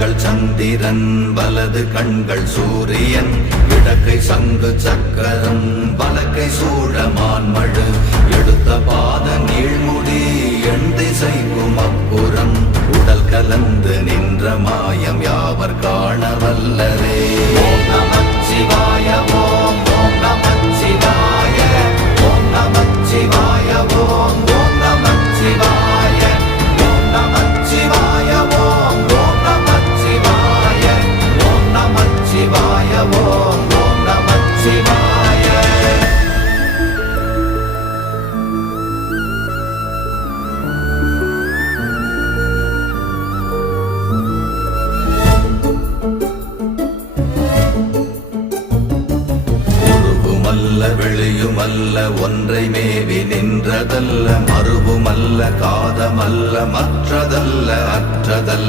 கண்கள் சந்திரன் வலது கண்கள் சூரியன் இடக்கை சங்கு சக்கரம் வலக்கை சூழமான்மழு எடுத்த பாத நீழ்முடி எண் திசைக்கும் அப்புறம் உடல் கலந்து நின்ற மாயம் யாவர் காண வல்லரே. ஓம் நமச்சிவாய ஓம் ஓம் நமச்சிவாய ஓம் நமச்சிவாய ஓம் ஓம் நமச்சிவாய ஓம் நமச்சிவாய ஓம் ஓம் நமச்சிவாய ஓம் நமச்சிவாய ஓம் ஓம் நமச்சிவாய. வெளியுமல்ல ஒன்றை மேவி நின்றதல்ல மறுவுமல்ல காதமல்ல மற்றதல்ல அற்றதல்ல